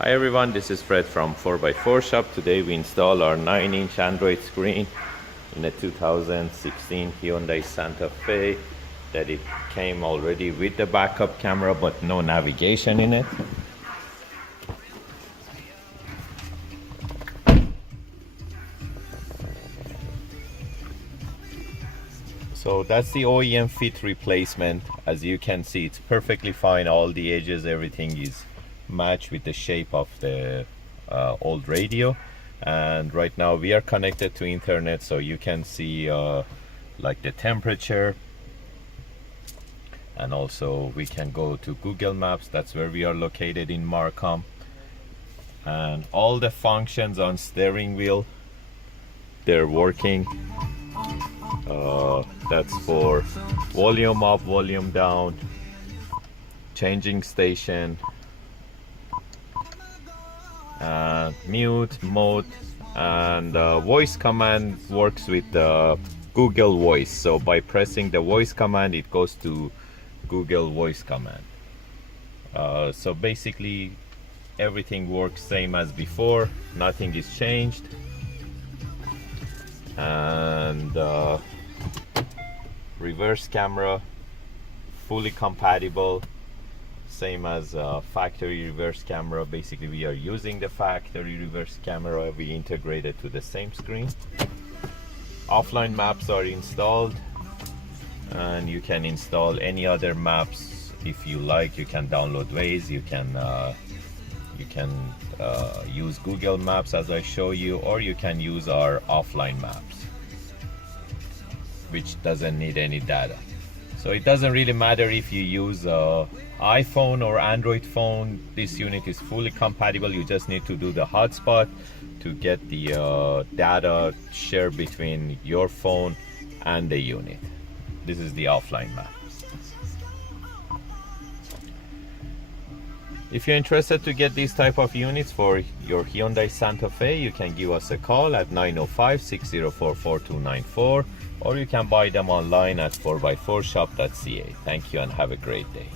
Hi everyone, this is Fred from 4x4 Shop. Today we install our 9-inch Android screen in a 2016 Hyundai Santa Fe that it came already with the backup camera but no navigation in it. So that's the OEM fit replacement. As you can see, it's perfectly fine. All the edges, everything is matched with the shape of the old radio. And right now we are connected to internet, so you can see like the temperature, and also we can go to Google Maps. That's where we are located in Markham. And all the functions on steering wheel, they're working. That's for volume up, volume down, changing station, mute, mode, and voice command works with Google Voice. So by pressing the voice command, it goes to Google Voice command. So basically everything works same as before, nothing is changed. And reverse camera fully compatible, same as factory reverse camera. Basically we are using the factory reverse camera, we integrated to the same screen. Offline maps are installed, and you can install any other maps if you like. You can download Waze, you can use Google Maps as I show you, or you can use our offline maps, which doesn't need any data. So it doesn't really matter if you use iPhone or Android phone. This unit is fully compatible. You just need to do the hotspot to get the data shared between your phone and the unit. This is the offline map. If you're interested to get these type of units for your Hyundai Santa Fe, you can give us a call at 905-604-4294, or you can buy them online at 4x4shop.ca. Thank you and have a great day.